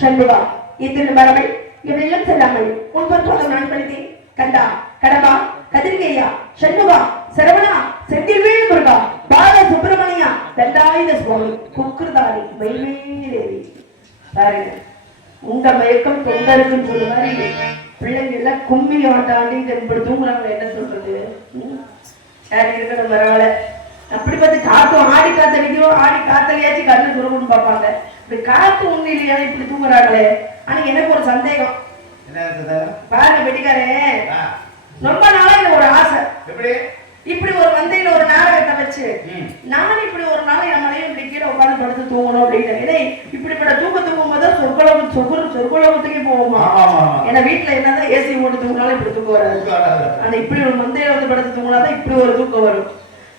சண்முகா இத்திரு மரபை இவெல்லாம் செல்லாமல் முன்பற்றாக நான் படித்தேன். கண்டா, கடம்பா, கதிர்கேயா, சண்முகா, சரவணா, செந்தில்வேல் முருகா, பால சுப்பிரமணியா, தண்டாயுத சுவாமி, குக்குர்தாரி, மயில்வேலேரி. பாருங்க, உங்க மயக்கம் தொண்டருக்குன்னு சொல்லுவாரு. பிள்ளைங்க எல்லாம் கும்மி ஆண்டாண்டி இப்படி தூங்குறாங்க, என்ன சொல்றது? யாரு இருக்கணும் பரவாயில்ல. அப்படி பார்த்து காத்தும் ஆடி காத்தடிக்கும், ஆடி காத்தடியாச்சும் கண்ணு துருகுன்னு பார்ப்பாங்க. இப்படி காத்து உண்மையிலேயே இப்படி தூங்குறாங்களே. ஆனா எனக்கு ஒரு சந்தேகம். பாருங்க வெட்டிக்காரே, ரொம்ப நாளா எனக்கு ஒரு ஆசை. இப்படி ஒரு வந்தையில ஒரு நாடகத்தை வச்சு நான் இப்படி ஒரு நாள் என் மனைவி இப்படி கீழே உட்காந்து படுத்து தூங்கணும் அப்படின்னு. இப்படிப்பட்ட தூங்கும் போது சொற்குலகத்துக்கே போவோமா? ஏன்னா வீட்டுல என்னதான் ஏசி ஓட்டு தூங்கினாலும் இப்படி தூக்கம் வராது. ஆனா இப்படி ஒரு மந்தையில வந்து படுத்து தூங்கினாதான் இப்படி ஒரு தூக்கம் வரும்.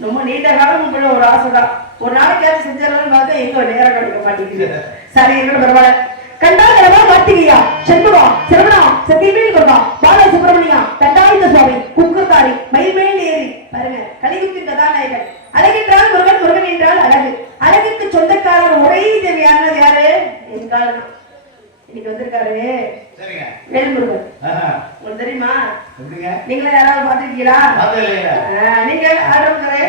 ரொம்ப நீண்ட காலம் உங்கள ஒரு ஆசைதான். ஒரு நாளைக்கு செஞ்சாலும் பார்த்தா எங்க நேரம் கிடைக்க மாட்டேங்குது. சரி எங்க பரவாயில்ல. கண்டாகரவா கார்த்திகையா சண்முகா சிரவணா சத்தியவேல் முருகா பால சுப்பிரமணியா தண்டாயுத சுவாமி குக்கர்காரி மயில்மேல் ஏறி பாருங்க கலியுகத்தின் கதாநாயகன். அழகென்றால் முருகன், முருகன் என்றால் அழகு. அழகுக்கு சொந்தக்காரர் ஒரே தேவையானது யாரு? என் காலம் இன்னைக்கு வந்திருக்காரு வேல்முருகன். உங்களுக்கு தெரியுமா? நீங்களே யாராவது பாத்துருக்கீங்களா? நீங்க ஆடுறவங்களே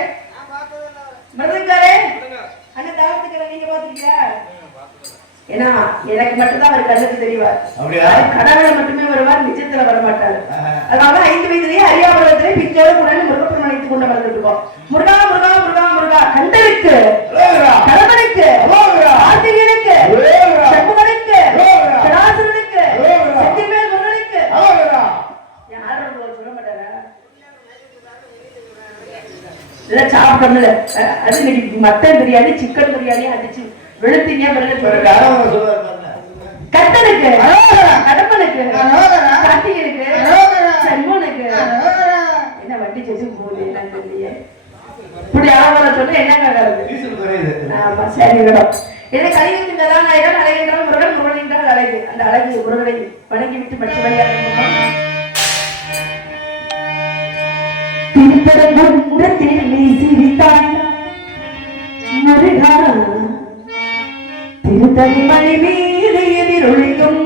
மருதுக்காரே அண்ணன் தாவத்துக்கிற நீங்க பாத்துருக்கீங்களா? ஏன்னா எனக்கு மட்டும்தான் அவர் கண்ணுக்கு தெரிவார். கடவுள மட்டுமே வருவார், நிஜத்துல வரமாட்டாரு. அதனால 5 வயதிலேயே அரியாபுரத்திலே பிச்சோட கூட முருகப்பெருமான் அழைத்துக் கொண்டு வந்துட்டு இருக்கோம். முருகா முருகா முருகா முருகா கண்டனுக்கு கடவுளுக்கு ஆசிரியனுக்கு சண்முகனுக்கு சராசரனுக்கு செந்தில்வேல் முருகனுக்கு யாரும் சொல்ல மாட்டாரா? இல்ல சாப்பிடல. அது இன்னைக்கு மட்டன் பிரியாணி சிக்கன் பிரியாணி அடிச்சு வெளுத்தீங்க கட்டனுக்கு கடப்பனுக்கு கார்த்திகனுக்கு சண்முகனுக்கு என்ன வண்டி செஞ்சு போகுது என்னன்னு தெரியல. இப்படி ஆவணம் சொன்னா என்னங்க வருது? ஆமா சரி மேடம். என்ன கலியுகத்தின் கதாநாயகன் அழகென்றால் முருகன், முருகன் என்றால் அழகு. அந்த அழகு முருகனை வணங்கி விட்டு பட்ச வழியாக முருகா திருத்தணி மலை மீது எதிரொலிக்கும்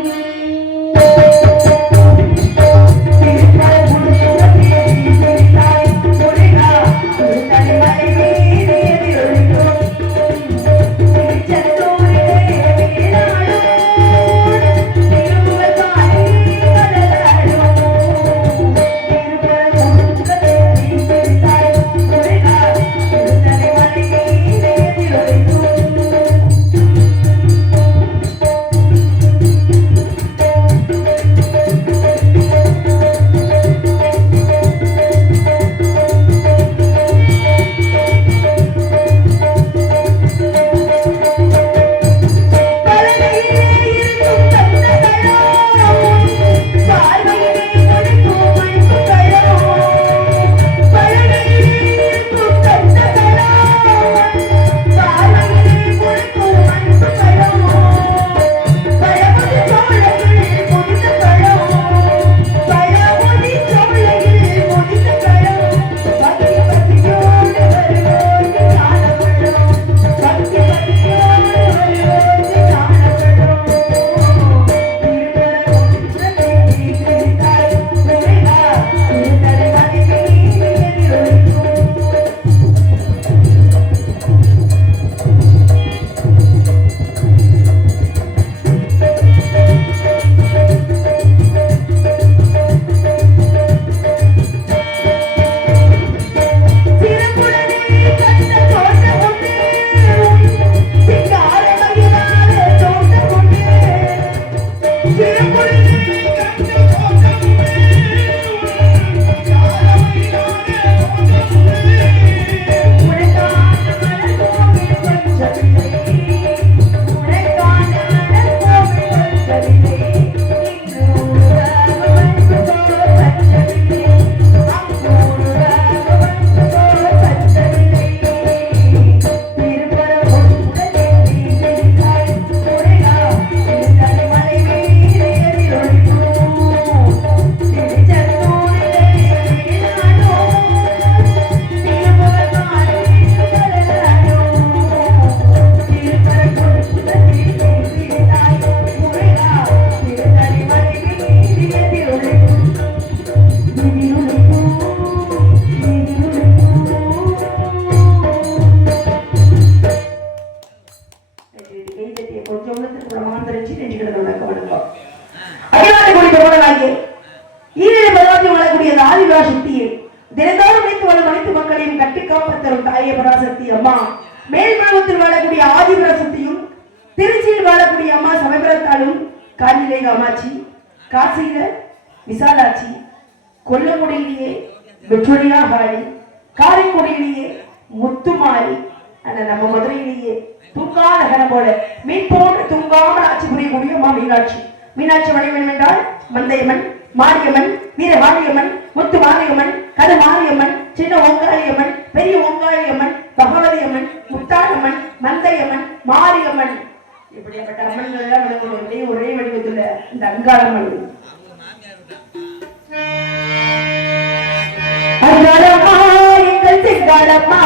காசியில விசாலாட்சி, கொல்லங்குடியிலேயே வெற்றுரியா பாடி, காரைக்குடியிலேயே முத்துமாரி, ஆனா நம்ம மதுரையிலேயே தூங்கா நகரம் போல மீன் போன்று தூங்காமல் ஆட்சி புரியக்கூடிய அம்மா மீனாட்சி. மீனாட்சி வழி வேண்டும் என்றால் மந்தையம்மன், மாரியம்மன், வீரவாளியம்மன், முத்து மாரியம்மன், கரு மாரியம்மன், சின்ன ஓங்காளியம்மன், பெரிய ஓங்காளியம்மன், பகவதியம்மன், முத்தாளம்மன், மந்தையம்மன், மாரியம்மன் இப்படிப்பட்ட அம்மன்கள் எல்லாம் விளங்குவதிலே ஒரே வடிவத்துல இந்த அங்காளம்மன். அங்காளம்மா எங்கள் செங்காளம்மா,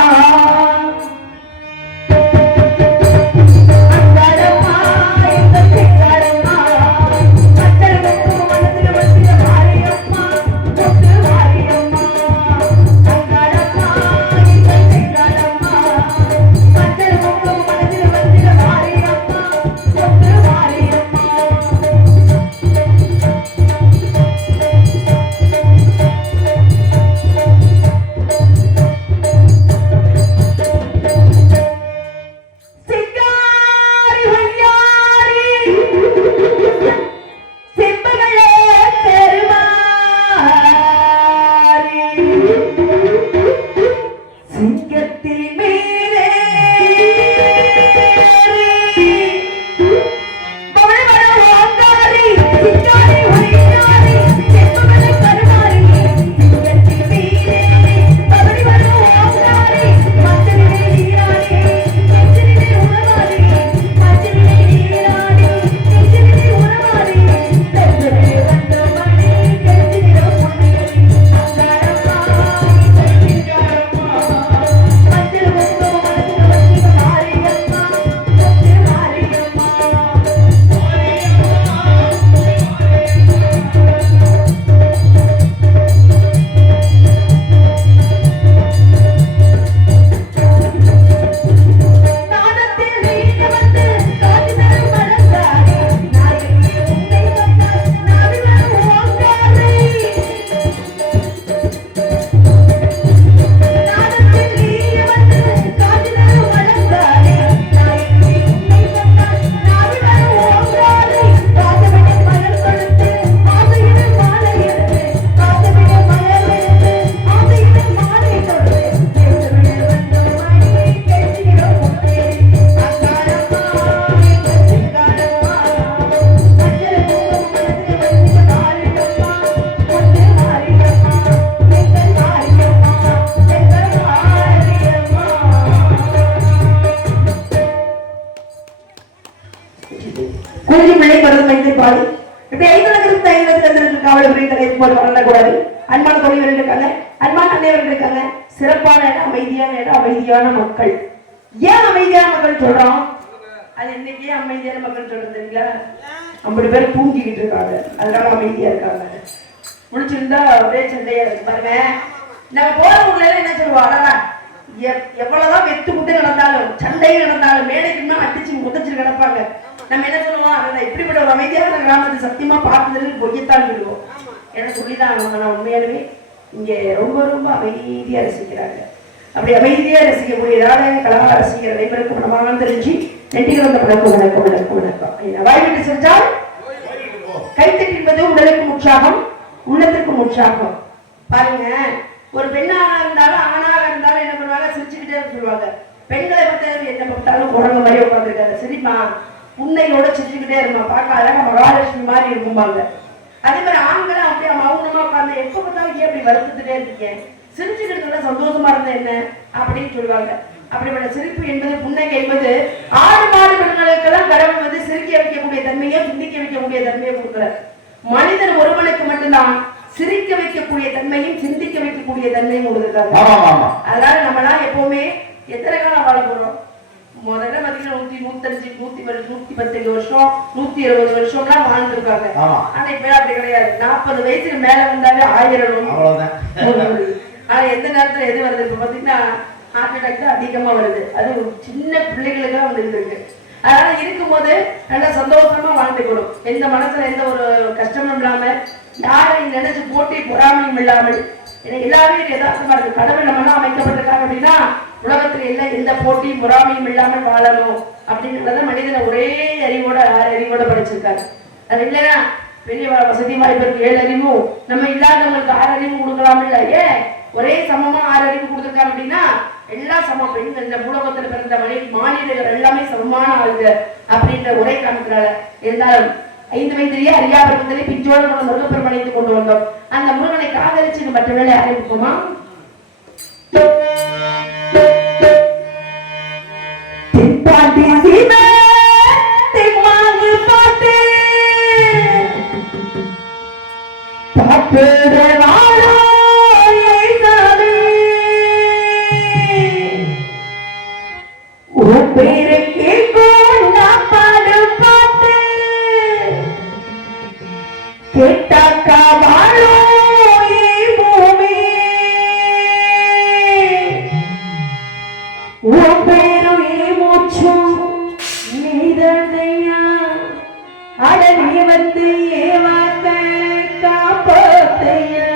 அன்பான தொழில்கள் இருக்காங்க, அன்பான அன்னையர்கள் இருக்காங்க. சிறப்பான இடம், அமைதியான இடம், அமைதியான மக்கள். ஏன் அமைதியான மக்கள் சொல்றோம்? அது இன்னைக்கு அமைதியான மக்கள் சொல்றது தெரியுங்களா? 50 பேர் தூங்கிக்கிட்டு இருக்காங்க, அதனால அமைதியா இருக்காங்க. முடிச்சிருந்தா ஒரே சண்டையா இருக்கு பாருங்க. நம்ம போற ஊர்ல என்ன சொல்லுவாங்க, எவ்வளவுதான் வெத்து முட்டு நடந்தாலும் சண்டைகள் நடந்தாலும் மேடைக்குன்னா அடிச்சு முதைச்சு கிடப்பாங்க. நம்ம என்ன சொல்லுவோம், அதை இப்படிப்பட்ட ஒரு அமைதியான கிராமத்தை சத்தியமா பார்த்ததுன்னு பொய்யத்தான் சொல்லுவோம். ஏன்னா சொல்லிதான் நான் உண்மையாலுமே இங்க ரொம்ப ரொம்ப அமைதியா ரசிக்கிறாங்க. அப்படி அமைதியா ரசிக்கக்கூடிய நாடக கலா ரசிக்கிற அனைவருக்கும் மனமாக தெரிஞ்சு நெட்டிகள் வந்த வணக்கம் வணக்கம் வணக்கம் வணக்கம். வாய்விட்டு சென்றால் கைத்தட்டி என்பது உடலுக்கும் உற்சாகம், உள்ளத்திற்கும் உற்சாகம். பாருங்க, ஒரு பெண்ணாக இருந்தாலும் ஆணாக இருந்தாலும் என்ன பண்ணுவாங்க, சிரிச்சுக்கிட்டே சொல்லுவாங்க. பெண்களை பத்தி என்ன பார்த்தாலும் குரங்கு மாதிரி உட்காந்துருக்காங்க, சிரிப்பா உன்னையோட சிரிச்சுக்கிட்டே இருமா, பார்க்க அழகா மகாலட்சுமி மாதிரி இருக்கும்பாங்க. அதே மாதிரி ஆண்களும் அப்படியே மௌனமா உட்காந்து எப்ப பார்த்தாலும் ஏன் அப்படி வருத்தத்துட்டே இருக்கீங்க, சிரிச்சுக்கிட்டு சந்தோஷமா இருந்தா என்ன அப்படின்னு சொல்லுவாங்க. அப்படிப்பட்ட சிரிப்பு என்பது, புன்னகை என்பது ஆடு மாடு பெண்களுக்கெல்லாம் கடவுள் வந்து சிரிக்க வைக்கக்கூடிய தன்மையை, சிந்திக்க வைக்கக்கூடிய தன்மையை கொடுக்கிறார். மனிதன் ஒருவனுக்கு மட்டும்தான் சிரிக்க வைக்கக்கூடிய தன்மையும் சிந்திக்க வைக்கக்கூடிய தன்மையும் கொடுத்துருக்காங்க. அதனால நம்மளாம் எப்பவுமே எத்தனை காலம் வாழ போறோம்? முதல்ல பாத்தீங்கன்னா 100, 105, 110 வருஷம், 120 வருஷம்லாம் வாழ்ந்துருக்காங்க. ஆனா இப்ப அப்படி கிடையாது. 40 வயசுக்கு மேல வந்தாலே 1000. ஆனா எந்த நேரத்துல எது வருது? இப்ப பாத்தீங்கன்னா ஹார்ட் அட்டாக் தான் அதிகமா வருது. அது சின்ன பிள்ளைகளுக்கு தான் வந்துட்டு இருக்கு. அதனால இருக்கும்போது நல்லா சந்தோஷமா வாழ்ந்துக்கணும். எந்த மனசுல எந்த ஒரு கஷ்டமும் இல்லாம, யாரையும் நினைச்சு போட்டி பொறாமையும் இல்லாமல், எல்லாமே யதார்த்தமா இருக்கு. கடவுள் நம்ம எல்லாம் அமைக்கப்பட்டிருக்காங்க அப்படின்னா உலகத்துல எல்லாம் எந்த போட்டியும் பொறாமையும் இல்லாமல் வாழணும் அப்படின்றத மனிதனை ஒரே அறிவோட 6 அறிவோட படைச்சிருக்காரு. அது இல்லைன்னா பெரிய வசதி வாய்ப்பிற்கு 7 அறிவும், நம்ம இல்லாதவங்களுக்கு 6 அறிவும் கொடுக்கலாம். இல்ல ஏன் ஒரே சமமா 6 அறிவு கொடுத்துருக்காரு அப்படின்னா எல்லாம் சமம். பெண் இந்த உலகத்துல பிறந்த மாநிலங்கள் எல்லாமே சமமான ஆளுங்க அப்படின்ற ஒரே காரணத்தினால. இருந்தாலும் 5 வயதிலேயே அறியாபுரத்திலே பிஞ்சோடு நம்ம முருகப்பெருமனைத்து கொண்டு வந்தோம். அந்த முருகனை காதலிச்சு மற்ற வேலை ஆரம்பிப்போமா? தென்பாண்டி சீமை தென்மாங்கு பாட்டு பாப்பேட வாழோ ஏசாமி உன் பேரை கேட்கும் நான் பாடு பாட்டு கேட்டாக்கா வாழோ பூமி உன் பேரும் மூச்சும் நீதனையா அட நீ வந்து ஏவாக்க காப்பத்தையா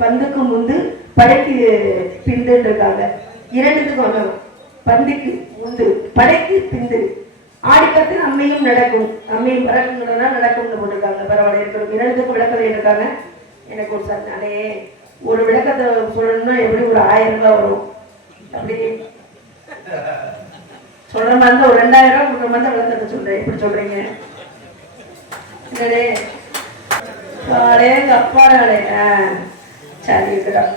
பந்துக்கு முந்து படைக்கு பிந்து இருக்காங்க. இரண்டுத்துக்கும் பந்துக்கு முந்து படைக்கு பிந்து ஆடிக்கத்து அம்மையும் நடக்கும் அம்மையும் பறக்குங்கிறதா நடக்கும்னு போட்டிருக்காங்க. பரவாயில்ல இருக்கணும். இரண்டுத்துக்கும் விளக்கம் இருக்காங்க. எனக்கு ஒரு அதே ஒரு விளக்கத்தை சொல்லணும்னா எப்படி ஒரு 1000 ரூபாய் வரும். அப்படி சொல்ற மாதிரி இருந்தா ஒரு 2000 ரூபாய் கொடுக்குற மாதிரி விளக்கத்தை சொல்றேன். எப்படி சொல்றீங்க? அப்பாடாலே சரி இருக்கட்டும்.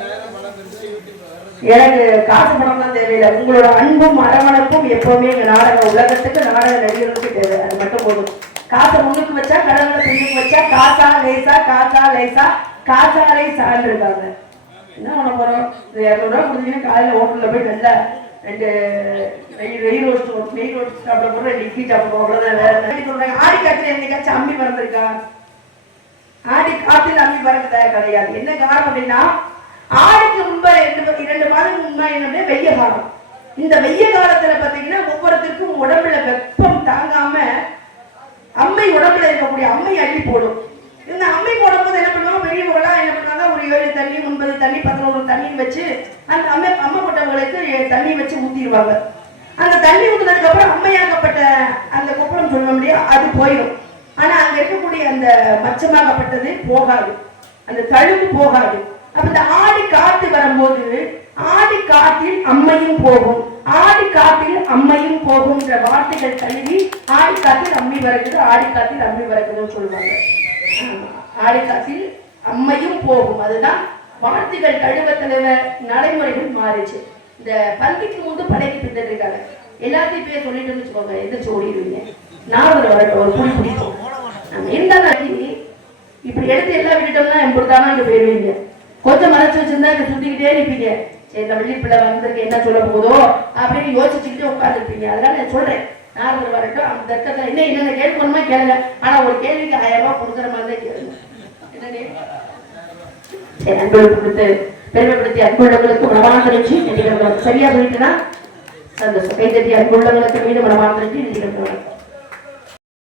எனக்கு காசு பணம்லாம் தேவையில்லை. உங்களோட அன்பும் அரவணைப்பும் எப்பவுமே எங்க நாடக உலகத்துக்கு நாடக நடிகர்களுக்கு தேவை. அது மட்டும் போதும். காசை முன்னுக்கு வச்சா கடவுளை பின்னுக்கு வச்சா காசா லேசா காசா லேசா காசாலை சார்ந்து இருக்காங்க. என்ன பண்ண போறோம்? 200 ரூபா கொடுத்தீங்கன்னா காலையில ஹோட்டல்ல போய் நல்லா 2 நெய் ரோஸ்ட் சாப்பிட போறோம், 2 இட்லி சாப்பிடுவோம். அவ்வளவுதான். வேற சொல்றாங்க. ஆடி காய்ச்சல் என்னைக்காச்சும் அம்மி மறந்துருக்கா? ஆடி காத்தில் அம்மி பறக்குதா கிடையாது. என்ன காரணம் அப்படின்னா ஆடிக்கு முன்பு 2 மாதம் முன்னாடி வெய்ய காலம். இந்த வெய்ய காலத்துல பாத்தீங்கன்னா ஒவ்வொருத்தருக்கும் உடம்புல வெப்பம் தாங்காம அம்மை உடம்புல இருக்கக்கூடிய அம்மை அள்ளி போடும். இந்த அம்மை போடும்போது என்ன பண்ணுவாங்க, பெரியவங்களா என்ன பண்ணுவாங்க, ஒரு 7 தண்ணி 9 தண்ணி 11 தண்ணி வச்சு அந்த அம்மை போட்டவங்களுக்கு தண்ணி வச்சு ஊத்திடுவாங்க. அந்த தண்ணி ஊத்துனதுக்கு அப்புறம் அம்மையாகப்பட்ட அந்த கொப்பளம் சொல்ல முடியாது, அது போயிடும். ஆனா அங்க இருக்கக்கூடிய அந்த மச்சமாகப்பட்டது போகாது, அந்த தழும்பு போகாது. அப்ப இந்த ஆடி காத்து வரும்போது ஆடி காட்டில் அம்மையும் போகும், ஆடி காட்டில் அம்மையும் போகும்ன்ற வார்த்தைகள் தழுவி ஆடி காட்டில் அம்மி வரக்குது, ஆடி காட்டில் அம்மி வரக்குதுன்னு சொல்லுவாங்க. ஆடி காட்டில் அம்மையும் போகும், அதுதான் வார்த்தைகள் தழுவ தழுவ நடைமுறைகள் மாறிச்சு. இந்த பந்திக்கு முன்பு படைக்கு பின்னிட்டு இருக்காங்க. எல்லாத்தையும் பேர் சொல்லிட்டு வச்சுக்கோங்க, எந்திரிச்சு ஓடிடுவீங்க. நாவல் வரட்டும், ஒரு புடி பிடிக்கும். இருந்தாலும் இப்படி எடுத்து எல்லாம் விட்டுட்டோம்னா எப்படித்தானா இங்க போயிடுவீங்க. கொஞ்சம் மறைச்சு வச்சிருந்தா இங்க சுத்திக்கிட்டே இருப்பீங்க. சரி, இந்த வெள்ளிப்பிள்ளை வந்திருக்கு, என்ன சொல்ல போதோ அப்படின்னு யோசிச்சுக்கிட்டு உட்காந்துருப்பீங்க. அதனால நான் சொல்றேன், நாவல் வரட்டும். அந்த தர்க்கத்தை என்னென்ன கேட்கணுமா கேளுங்க. ஆனா ஒரு கேள்விக்கு 1000 ரூபாய் கொடுக்குற மாதிரி தான் கேளுங்க. என்னன்னு சரி, அன்பளிப்பு கொடுத்து பெருமைப்படுத்தி அன்புள்ளவங்களுக்கு மனமார்ந்த நன்றி. சரியா சொல்லிட்டுனா சந்தோஷம். கைதட்டி அன்புள்ளவங்களுக்கு மீது மனமார்ந்த நன்றி.